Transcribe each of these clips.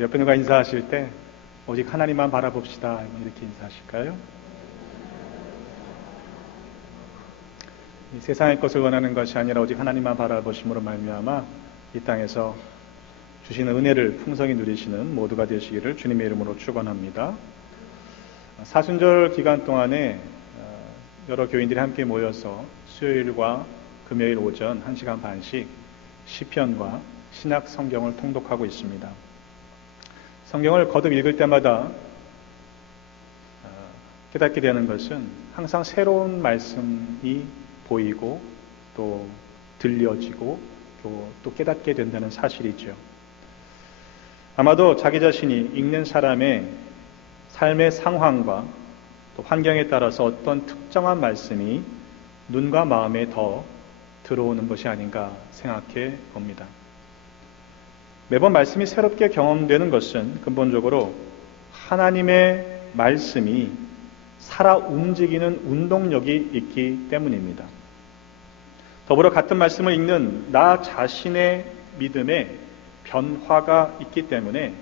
옆에 누가 인사하실 때 오직 하나님만 바라봅시다 이렇게 인사하실까요? 이 세상의 것을 원하는 것이 아니라 오직 하나님만 바라보심으로 말미암아 이 땅에서 주시는 은혜를 풍성히 누리시는 모두가 되시기를 주님의 이름으로 축원합니다. 사순절 기간 동안에 여러 교인들이 함께 모여서 수요일과 금요일 오전 1시간 반씩 시편과 신약 성경을 통독하고 있습니다. 성경을 거듭 읽을 때마다 깨닫게 되는 것은 항상 새로운 말씀이 보이고 또 들려지고 또 깨닫게 된다는 사실이죠. 아마도 자기 자신이 읽는 사람의 삶의 상황과 또 환경에 따라서 어떤 특정한 말씀이 눈과 마음에 더 들어오는 것이 아닌가 생각해 봅니다. 매번 말씀이 새롭게 경험되는 것은 근본적으로 하나님의 말씀이 살아 움직이는 운동력이 있기 때문입니다. 더불어 같은 말씀을 읽는 나 자신의 믿음에 변화가 있기 때문에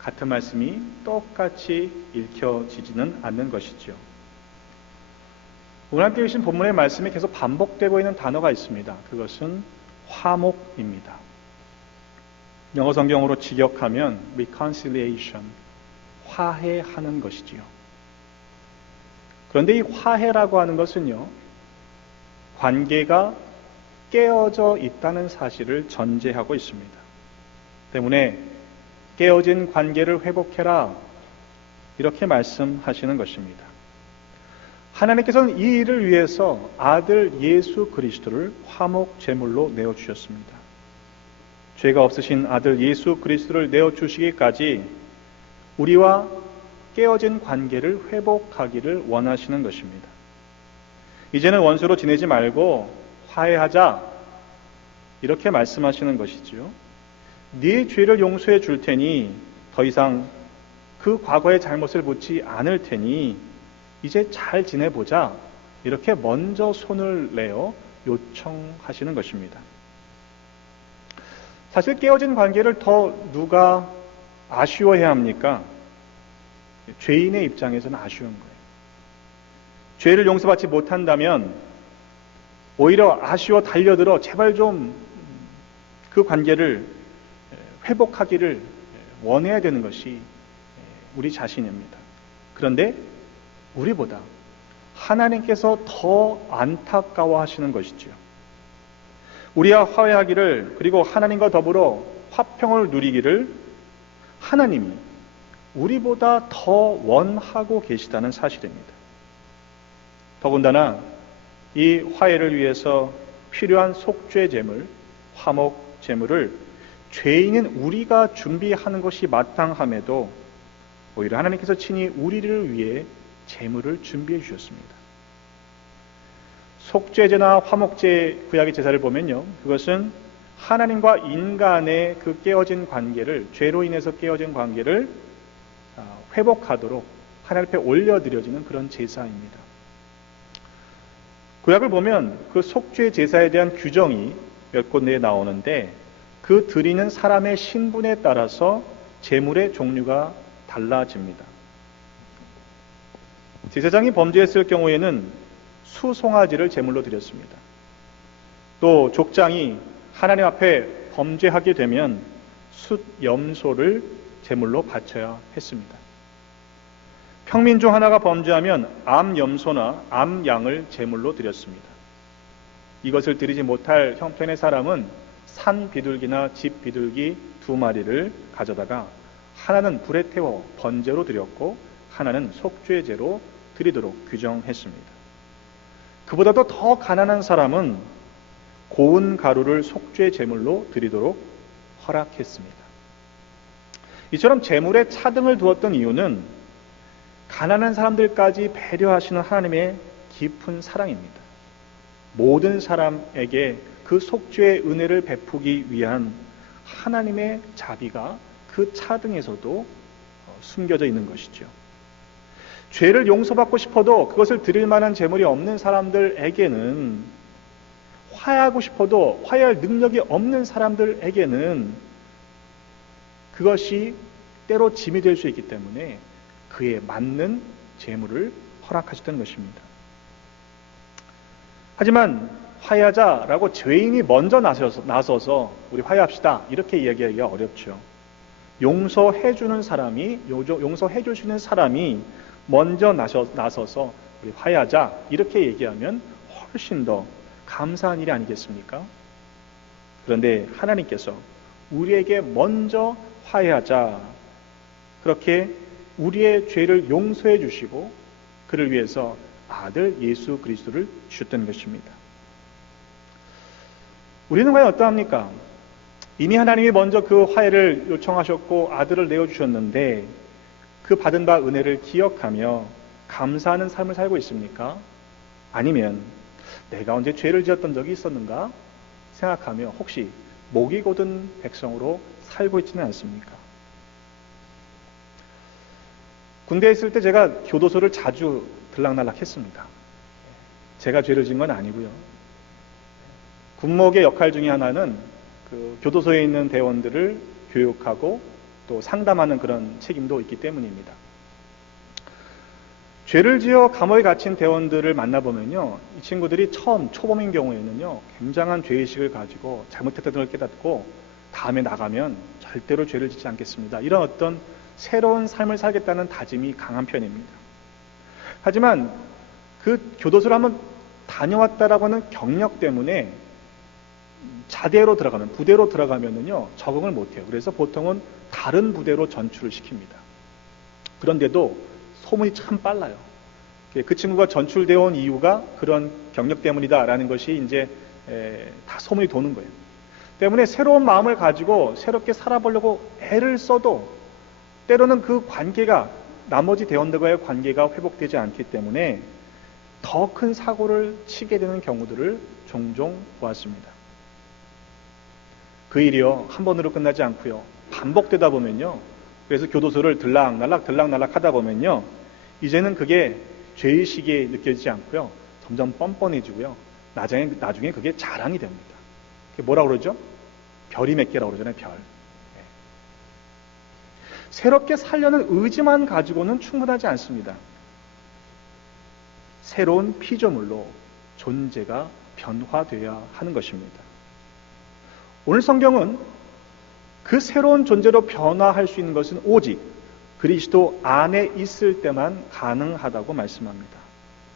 같은 말씀이 똑같이 읽혀지지는 않는 것이죠. 오늘 함께 계신 본문의 말씀에 계속 반복되고 있는 단어가 있습니다. 그것은 화목입니다. 영어 성경으로 직역하면 reconciliation, 화해하는 것이지요. 그런데 이 화해라고 하는 것은요, 관계가 깨어져 있다는 사실을 전제하고 있습니다. 때문에 깨어진 관계를 회복해라 이렇게 말씀하시는 것입니다. 하나님께서는 이 일을 위해서 아들 예수 그리스도를 화목 제물로 내어주셨습니다. 죄가 없으신 아들 예수 그리스도를 내어주시기까지 우리와 깨어진 관계를 회복하기를 원하시는 것입니다. 이제는 원수로 지내지 말고 화해하자 이렇게 말씀하시는 것이지요. 네 죄를 용서해 줄 테니 더 이상 그 과거의 잘못을 묻지 않을 테니 이제 잘 지내보자 이렇게 먼저 손을 내어 요청하시는 것입니다. 사실 깨어진 관계를 더 누가 아쉬워해야 합니까? 죄인의 입장에서는 아쉬운 거예요. 죄를 용서받지 못한다면 오히려 아쉬워 달려들어 제발 좀 그 관계를 회복하기를 원해야 되는 것이 우리 자신입니다. 그런데 우리보다 하나님께서 더 안타까워하시는 것이지요. 우리와 화해하기를 그리고 하나님과 더불어 화평을 누리기를 하나님이 우리보다 더 원하고 계시다는 사실입니다. 더군다나 이 화해를 위해서 필요한 속죄 제물, 화목 제물을 죄인인 우리가 준비하는 것이 마땅함에도 오히려 하나님께서 친히 우리를 위해 제물을 준비해 주셨습니다. 속죄제나 화목제 구약의 제사를 보면요, 그것은 하나님과 인간의 그 깨어진 관계를, 죄로 인해서 깨어진 관계를 회복하도록 하나님 앞에 올려드려지는 그런 제사입니다. 구약을 보면 그 속죄 제사에 대한 규정이 몇 군데에 나오는데 그 드리는 사람의 신분에 따라서 제물의 종류가 달라집니다. 제사장이 범죄했을 경우에는 수송아지를 제물로 드렸습니다. 또 족장이 하나님 앞에 범죄하게 되면 숫염소를 제물로 바쳐야 했습니다. 평민 중 하나가 범죄하면 암염소나 암양을 제물로 드렸습니다. 이것을 드리지 못할 형편의 사람은 산 비둘기나 집 비둘기 2마리를 가져다가 하나는 불에 태워 번제로 드렸고 하나는 속죄제로 드리도록 규정했습니다. 그보다도 더 가난한 사람은 고운 가루를 속죄 제물로 드리도록 허락했습니다. 이처럼 제물에 차등을 두었던 이유는 가난한 사람들까지 배려하시는 하나님의 깊은 사랑입니다. 모든 사람에게 그 속죄의 은혜를 베푸기 위한 하나님의 자비가 그 차등에서도 숨겨져 있는 것이죠. 죄를 용서받고 싶어도 그것을 드릴 만한 제물이 없는 사람들에게는, 화해하고 싶어도 화해할 능력이 없는 사람들에게는 그것이 때로 짐이 될 수 있기 때문에 그에 맞는 제물을 허락하셨던 것입니다. 하지만 화해하자라고 죄인이 먼저 나서서 우리 화해합시다 이렇게 이야기하기가 어렵죠. 용서해 줄 수 있는 사람이 먼저 나서서 우리 화해하자 이렇게 얘기하면 훨씬 더 감사한 일이 아니겠습니까? 그런데 하나님께서 우리에게 먼저 화해하자 그렇게 우리의 죄를 용서해 주시고 그를 위해서 아들 예수 그리스도를 주셨던 것입니다. 우리는 과연 어떠합니까? 이미 하나님이 먼저 그 화해를 요청하셨고 아들을 내어주셨는데 그 받은 바 은혜를 기억하며 감사하는 삶을 살고 있습니까? 아니면 내가 언제 죄를 지었던 적이 있었는가 생각하며 혹시 목이 곧은 백성으로 살고 있지는 않습니까? 군대에 있을 때 제가 교도소를 자주 들락날락 했습니다. 제가 죄를 지은 건 아니고요. 군목의 역할 중에 하나는 그 교도소에 있는 대원들을 교육하고 또 상담하는 그런 책임도 있기 때문입니다. 죄를 지어 감옥에 갇힌 대원들을 만나보면요, 이 친구들이 처음 초범인 경우에는요 굉장한 죄의식을 가지고 잘못했다는 걸 깨닫고 다음에 나가면 절대로 죄를 짓지 않겠습니다, 이런 어떤 새로운 삶을 살겠다는 다짐이 강한 편입니다. 하지만 그 교도소를 한번 다녀왔다라고 하는 경력 때문에 자대로 들어가면, 부대로 들어가면은요 적응을 못해요. 그래서 보통은 다른 부대로 전출을 시킵니다. 그런데도 소문이 참 빨라요. 그 친구가 전출되어 온 이유가 그런 경력 때문이다라는 것이 이제 다 소문이 도는 거예요. 때문에 새로운 마음을 가지고 새롭게 살아보려고 애를 써도 때로는 그 관계가, 나머지 대원들과의 관계가 회복되지 않기 때문에 더 큰 사고를 치게 되는 경우들을 종종 보았습니다. 그 일이요 한 번으로 끝나지 않고요 반복되다 보면요, 그래서 교도소를 들락날락 하다 보면요 이제는 그게 죄의식이 느껴지지 않고요 점점 뻔뻔해지고요 나중에 그게 자랑이 됩니다. 그게 뭐라고 그러죠? 별이 몇 개라고 그러잖아요. 별. 새롭게 살려는 의지만 가지고는 충분하지 않습니다. 새로운 피조물로 존재가 변화되어야 하는 것입니다. 오늘 성경은 그 새로운 존재로 변화할 수 있는 것은 오직 그리스도 안에 있을 때만 가능하다고 말씀합니다.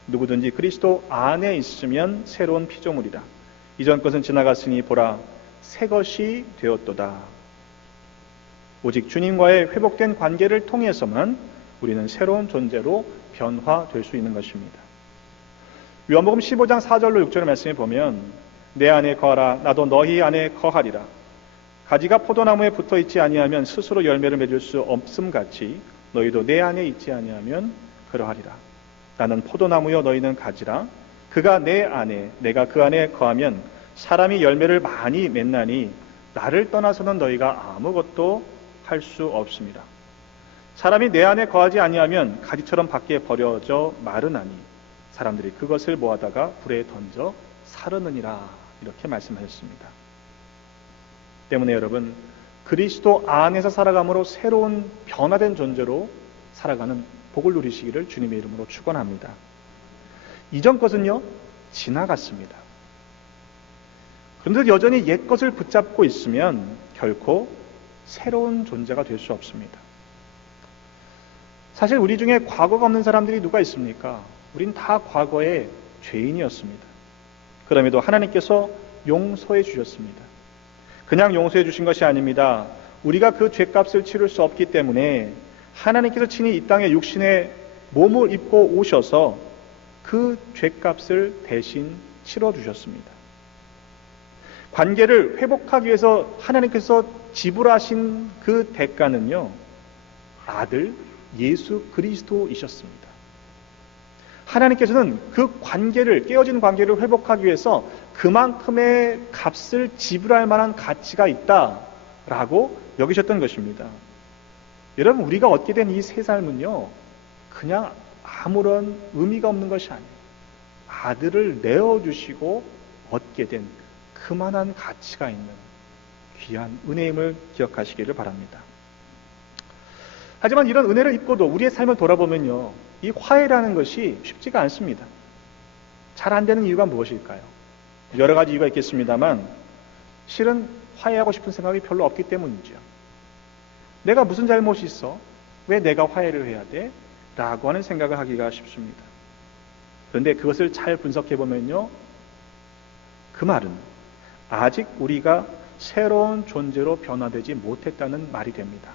누구든지 그리스도 안에 있으면 새로운 피조물이다. 이전 것은 지나갔으니 보라 새 것이 되었도다. 오직 주님과의 회복된 관계를 통해서만 우리는 새로운 존재로 변화될 수 있는 것입니다. 요한복음 15장 4절로 6절의 말씀에 보면 내 안에 거하라 나도 너희 안에 거하리라. 가지가 포도나무에 붙어 있지 아니하면 스스로 열매를 맺을 수 없음 같이 너희도 내 안에 있지 아니하면 그러하리라. 나는 포도나무요 너희는 가지라. 그가 내 안에 내가 그 안에 거하면 사람이 열매를 많이 맺나니 나를 떠나서는 너희가 아무것도 할 수 없습니다. 사람이 내 안에 거하지 아니하면 가지처럼 밖에 버려져 마르나니 사람들이 그것을 모아다가 불에 던져 사르느니라. 이렇게 말씀하셨습니다. 때문에 여러분 그리스도 안에서 살아감으로 새로운 변화된 존재로 살아가는 복을 누리시기를 주님의 이름으로 축원합니다. 이전 것은요 지나갔습니다. 그런데 여전히 옛 것을 붙잡고 있으면 결코 새로운 존재가 될 수 없습니다. 사실 우리 중에 과거가 없는 사람들이 누가 있습니까? 우린 다 과거의 죄인이었습니다. 그럼에도 하나님께서 용서해 주셨습니다. 그냥 용서해 주신 것이 아닙니다. 우리가 그 죄값을 치를 수 없기 때문에 하나님께서 친히 이 땅에 육신의 몸을 입고 오셔서 그 죄값을 대신 치러 주셨습니다. 관계를 회복하기 위해서 하나님께서 지불하신 그 대가는요 아들 예수 그리스도이셨습니다. 하나님께서는 그 관계를, 깨어진 관계를 회복하기 위해서 그만큼의 값을 지불할 만한 가치가 있다라고 여기셨던 것입니다. 여러분 우리가 얻게 된 이 새 삶은요 그냥 아무런 의미가 없는 것이 아니에요. 아들을 내어주시고 얻게 된 그만한 가치가 있는 귀한 은혜임을 기억하시기를 바랍니다. 하지만 이런 은혜를 입고도 우리의 삶을 돌아보면요, 이 화해라는 것이 쉽지가 않습니다. 잘 안 되는 이유가 무엇일까요? 여러 가지 이유가 있겠습니다만 실은 화해하고 싶은 생각이 별로 없기 때문이죠. 내가 무슨 잘못이 있어? 왜 내가 화해를 해야 돼? 라고 하는 생각을 하기가 쉽습니다. 그런데 그것을 잘 분석해 보면요, 그 말은 아직 우리가 새로운 존재로 변화되지 못했다는 말이 됩니다.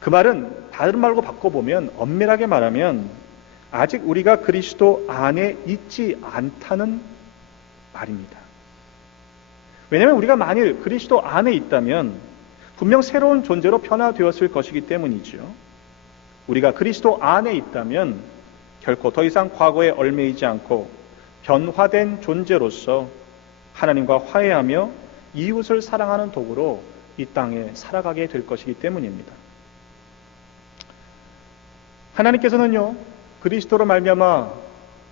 그 말은 다른 말로 바꿔보면, 엄밀하게 말하면 아직 우리가 그리스도 안에 있지 않다는 말입니다. 왜냐하면 우리가 만일 그리스도 안에 있다면 분명 새로운 존재로 변화되었을 것이기 때문이죠. 우리가 그리스도 안에 있다면 결코 더 이상 과거에 얽매이지 않고 변화된 존재로서 하나님과 화해하며 이웃을 사랑하는 도구로 이 땅에 살아가게 될 것이기 때문입니다. 하나님께서는요, 그리스도로 말미암아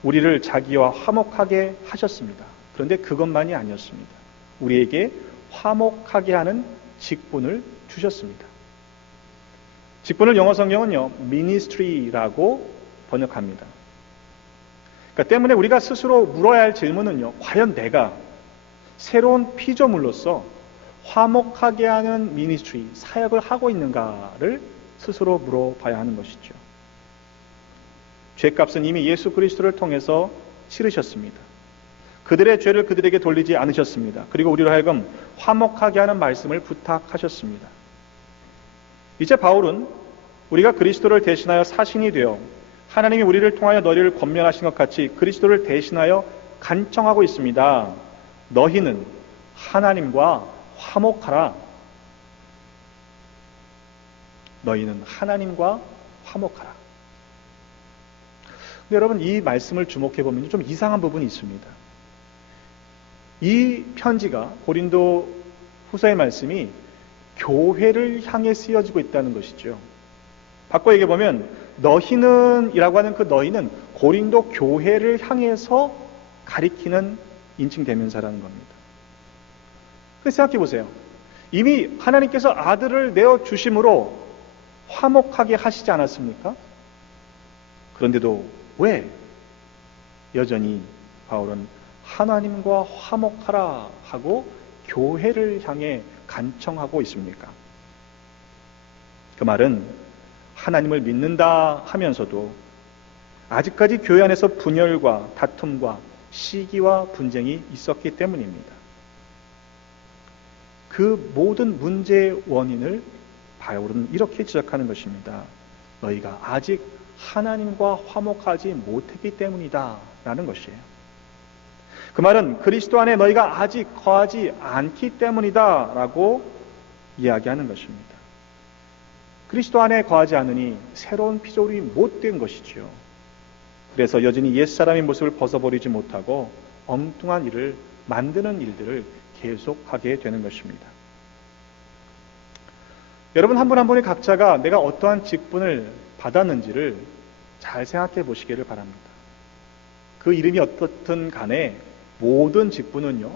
우리를 자기와 화목하게 하셨습니다. 그런데 그것만이 아니었습니다. 우리에게 화목하게 하는 직분을 주셨습니다. 직분을 영어 성경은요, ministry라고 번역합니다. 그러니까 때문에 우리가 스스로 물어야 할 질문은요, 과연 내가 새로운 피조물로서 화목하게 하는 미니스트리, 사역을 하고 있는가를 스스로 물어봐야 하는 것이죠. 죄값은 이미 예수 그리스도를 통해서 치르셨습니다. 그들의 죄를 그들에게 돌리지 않으셨습니다. 그리고 우리로 하여금 화목하게 하는 말씀을 부탁하셨습니다. 이제 바울은 우리가 그리스도를 대신하여 사신이 되어 하나님이 우리를 통하여 너희를 권면하신 것 같이 그리스도를 대신하여 간청하고 있습니다. 너희는 하나님과 화목하라. 너희는 하나님과 화목하라. 근데 여러분, 이 말씀을 주목해 보면 좀 이상한 부분이 있습니다. 이 편지가, 고린도 후서의 말씀이 교회를 향해 쓰여지고 있다는 것이죠. 바꿔 얘기해 보면 너희는 이라고 하는 그 너희는 고린도 교회를 향해서 가리키는 인칭 대명사라는 겁니다. 그래서 생각해 보세요. 이미 하나님께서 아들을 내어 주심으로 화목하게 하시지 않았습니까? 그런데도 왜 여전히 바울은 하나님과 화목하라 하고 교회를 향해 간청하고 있습니까? 그 말은 하나님을 믿는다 하면서도 아직까지 교회 안에서 분열과 다툼과 시기와 분쟁이 있었기 때문입니다. 그 모든 문제의 원인을 바울은 이렇게 지적하는 것입니다. 너희가 아직 하나님과 화목하지 못했기 때문이다 라는 것이에요. 그 말은 그리스도 안에 너희가 아직 거하지 않기 때문이다 라고 이야기하는 것입니다. 그리스도 안에 거하지 않으니 새로운 피조물이 못된 것이지요. 그래서 여전히 옛사람의 모습을 벗어버리지 못하고 엉뚱한 일을 만드는 일들을 계속하게 되는 것입니다. 여러분, 한 분 한 분이 각자가 내가 어떠한 직분을 받았는지를 잘 생각해 보시기를 바랍니다. 그 이름이 어떻든 간에 모든 직분은요,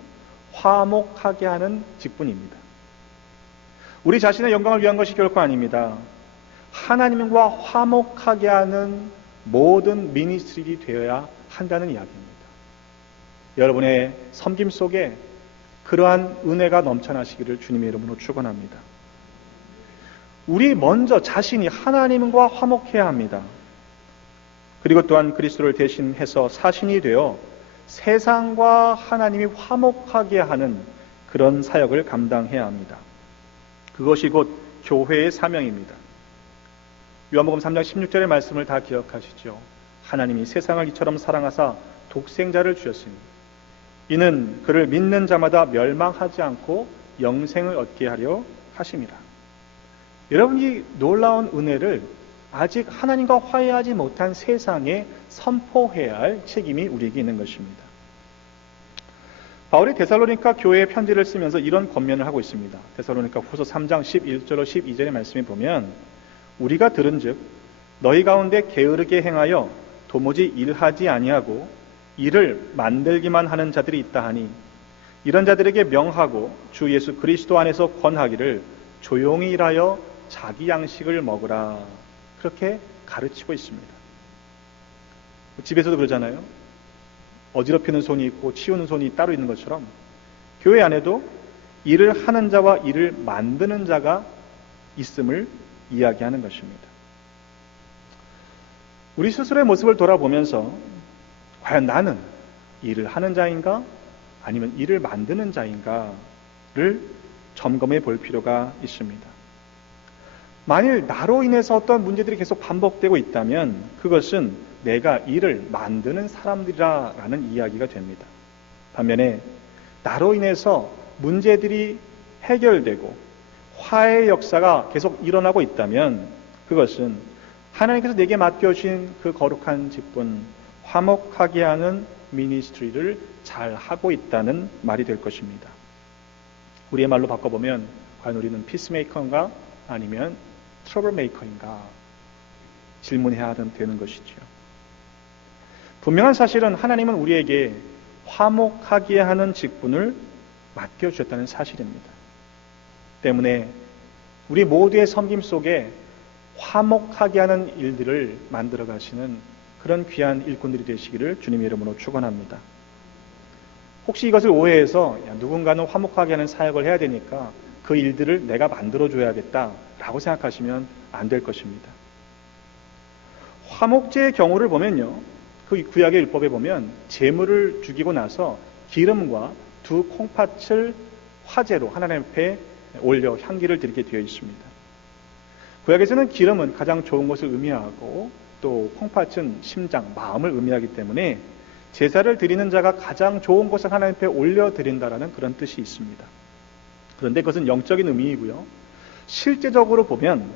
화목하게 하는 직분입니다. 우리 자신의 영광을 위한 것이 결코 아닙니다. 하나님과 화목하게 하는 모든 미니스트리 되어야 한다는 이야기입니다. 여러분의 섬김 속에 그러한 은혜가 넘쳐나시기를 주님의 이름으로 축원합니다. 우리 먼저 자신이 하나님과 화목해야 합니다. 그리고 또한 그리스도를 대신해서 사신이 되어 세상과 하나님이 화목하게 하는 그런 사역을 감당해야 합니다. 그것이 곧 교회의 사명입니다. 요한복음 3장 16절의 말씀을 다 기억하시죠. 하나님이 세상을 이처럼 사랑하사 독생자를 주셨으니 이는 그를 믿는 자마다 멸망하지 않고 영생을 얻게 하려 하심이라. 여러분, 이 놀라운 은혜를 아직 하나님과 화해하지 못한 세상에 선포해야 할 책임이 우리에게 있는 것입니다. 바울이 데살로니가 교회에 편지를 쓰면서 이런 권면을 하고 있습니다. 데살로니가 후서 3장 11절로 12절의 말씀에 보면 우리가 들은즉 너희 가운데 게으르게 행하여 도무지 일하지 아니하고 일을 만들기만 하는 자들이 있다 하니 이런 자들에게 명하고 주 예수 그리스도 안에서 권하기를 조용히 일하여 자기 양식을 먹으라, 그렇게 가르치고 있습니다. 집에서도 그러잖아요. 어지럽히는 손이 있고 치우는 손이 따로 있는 것처럼 교회 안에도 일을 하는 자와 일을 만드는 자가 있음을 이야기하는 것입니다. 우리 스스로의 모습을 돌아보면서 과연 나는 일을 하는 자인가 아니면 일을 만드는 자인가를 점검해 볼 필요가 있습니다. 만일 나로 인해서 어떤 문제들이 계속 반복되고 있다면 그것은 내가 일을 만드는 사람들이라는 이야기가 됩니다. 반면에 나로 인해서 문제들이 해결되고 화해의 역사가 계속 일어나고 있다면 그것은 하나님께서 내게 맡겨주신 그 거룩한 직분, 화목하게 하는 미니스트리를 잘 하고 있다는 말이 될 것입니다. 우리의 말로 바꿔보면 과연 우리는 피스메이커인가 아니면 트러블메이커인가 질문해야 되는 것이죠. 분명한 사실은 하나님은 우리에게 화목하게 하는 직분을 맡겨주셨다는 사실입니다. 때문에 우리 모두의 섬김 속에 화목하게 하는 일들을 만들어 가시는 그런 귀한 일꾼들이 되시기를 주님의 이름으로 축원합니다. 혹시 이것을 오해해서 누군가는 화목하게 하는 사역을 해야 되니까 그 일들을 내가 만들어줘야겠다라고 생각하시면 안 될 것입니다. 화목제의 경우를 보면요, 그 구약의 율법에 보면 제물을 죽이고 나서 기름과 두 콩팥을 화제로 하나님 앞에 올려 향기를 드리게 되어 있습니다. 구약에서는 기름은 가장 좋은 것을 의미하고 또 콩팥은 심장, 마음을 의미하기 때문에 제사를 드리는 자가 가장 좋은 것을 하나님 앞에 올려드린다라는 그런 뜻이 있습니다. 그런데 그것은 영적인 의미이고요. 실제적으로 보면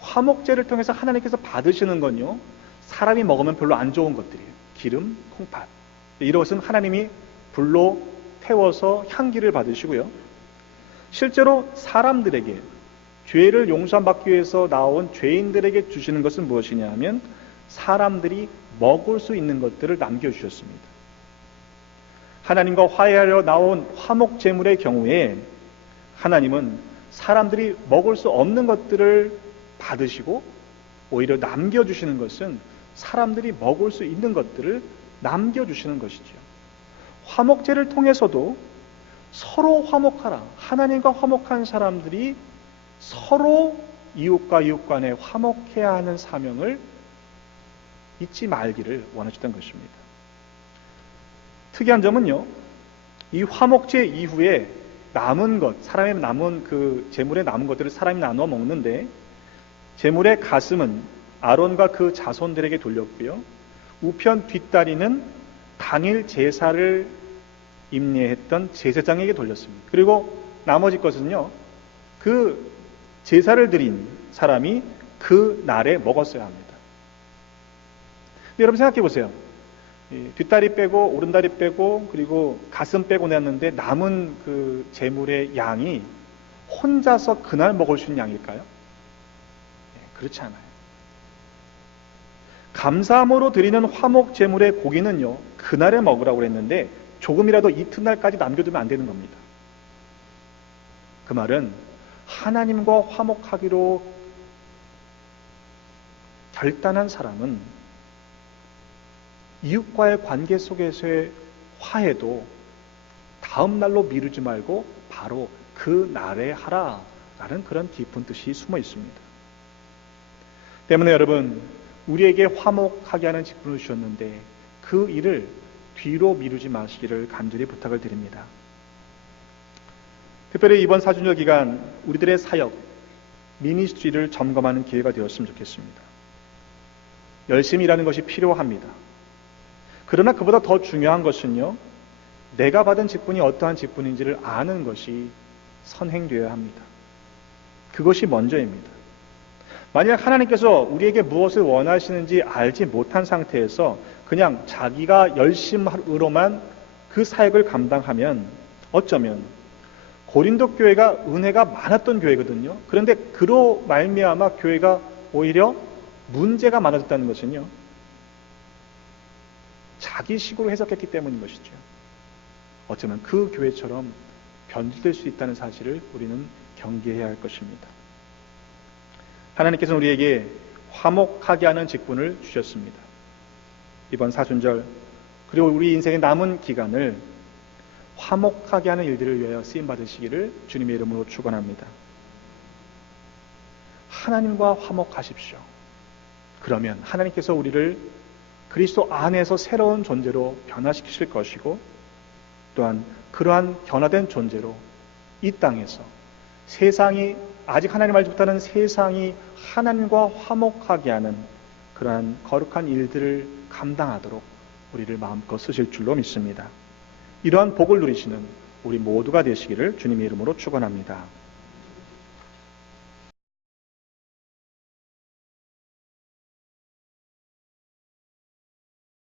화목제를 통해서 하나님께서 받으시는 건요, 사람이 먹으면 별로 안 좋은 것들이에요. 기름, 콩팥. 이것은 하나님이 불로 태워서 향기를 받으시고요. 실제로 사람들에게 죄를 용서받기 위해서 나온 죄인들에게 주시는 것은 무엇이냐 하면 사람들이 먹을 수 있는 것들을 남겨주셨습니다. 하나님과 화해하려 나온 화목 제물의 경우에 하나님은 사람들이 먹을 수 없는 것들을 받으시고 오히려 남겨주시는 것은 사람들이 먹을 수 있는 것들을 남겨주시는 것이죠. 화목제를 통해서도 서로 화목하라, 하나님과 화목한 사람들이 서로 이웃과 이웃 간에 화목해야 하는 사명을 잊지 말기를 원하셨던 것입니다. 특이한 점은요, 이 화목제 이후에 남은 것, 사람의 남은 그 제물에 남은 것들을 사람이 나눠 먹는데 제물의 가슴은 아론과 그 자손들에게 돌렸고요, 우편 뒷다리는 당일 제사를 임례했던 제사장에게 돌렸습니다. 그리고 나머지 것은요, 그 제사를 드린 사람이 그 날에 먹었어야 합니다. 근데 여러분 생각해 보세요. 뒷다리 빼고 오른다리 빼고 그리고 가슴 빼고 냈는데 남은 그 제물의 양이 혼자서 그날 먹을 수 있는 양일까요? 그렇지 않아요. 감사함으로 드리는 화목 제물의 고기는요, 그날에 먹으라고 그랬는데 조금이라도 이튿날까지 남겨두면 안 되는 겁니다. 그 말은 하나님과 화목하기로 결단한 사람은 이웃과의 관계 속에서의 화해도 다음 날로 미루지 말고 바로 그 날에 하라라는 그런 깊은 뜻이 숨어 있습니다. 때문에 여러분, 우리에게 화목하게 하는 직분을 주셨는데 그 일을 뒤로 미루지 마시기를 간절히 부탁을 드립니다. 특별히 이번 사순절 기간 우리들의 사역, 미니스트리를 점검하는 기회가 되었으면 좋겠습니다. 열심히 일하는 것이 필요합니다. 그러나 그보다 더 중요한 것은요, 내가 받은 직분이 어떠한 직분인지를 아는 것이 선행되어야 합니다. 그것이 먼저입니다. 만약 하나님께서 우리에게 무엇을 원하시는지 알지 못한 상태에서 그냥 자기가 열심으로만 그 사역을 감당하면 어쩌면 고린도 교회가 은혜가 많았던 교회거든요. 그런데 그로 말미암아 교회가 오히려 문제가 많아졌다는 것은요, 자기식으로 해석했기 때문인 것이죠. 어쩌면 그 교회처럼 변질될 수 있다는 사실을 우리는 경계해야 할 것입니다. 하나님께서는 우리에게 화목하게 하는 직분을 주셨습니다. 이번 사순절 그리고 우리 인생의 남은 기간을 화목하게 하는 일들을 위하여 쓰임 받으시기를 주님의 이름으로 축원합니다. 하나님과 화목하십시오. 그러면 하나님께서 우리를 그리스도 안에서 새로운 존재로 변화시키실 것이고, 또한 그러한 변화된 존재로 이 땅에서 세상이 아직 하나님 알지 못하는 세상이 하나님과 화목하게 하는 그러한 거룩한 일들을 감당하도록 우리를 마음껏 쓰실 줄로 믿습니다. 이러한 복을 누리시는 우리 모두가 되시기를 주님의 이름으로 축원합니다.